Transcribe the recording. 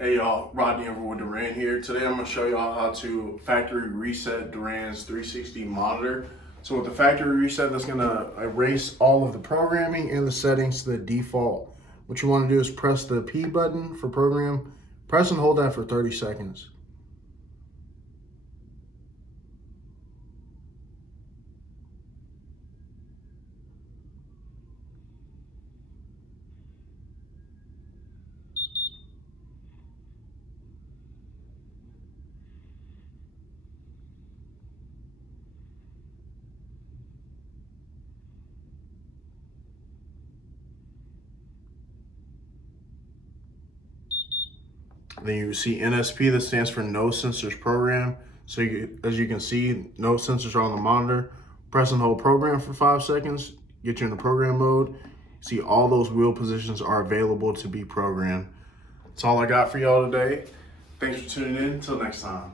Hey y'all, Rodney over with Doran here. Today I'm going to show y'all how to factory reset Doran's 360 monitor. So with the factory reset, that's going to erase all of the programming and the settings to the default. What you want to do is press the P button for program, press and hold that for 30 seconds. Then you see NSP, that stands for No Sensors Program. So as you can see, no sensors are on the monitor. Press and hold program for 5 seconds, get you in the program mode. See all those wheel positions are available to be programmed. That's all I got for y'all today. Thanks for tuning in. Until next time.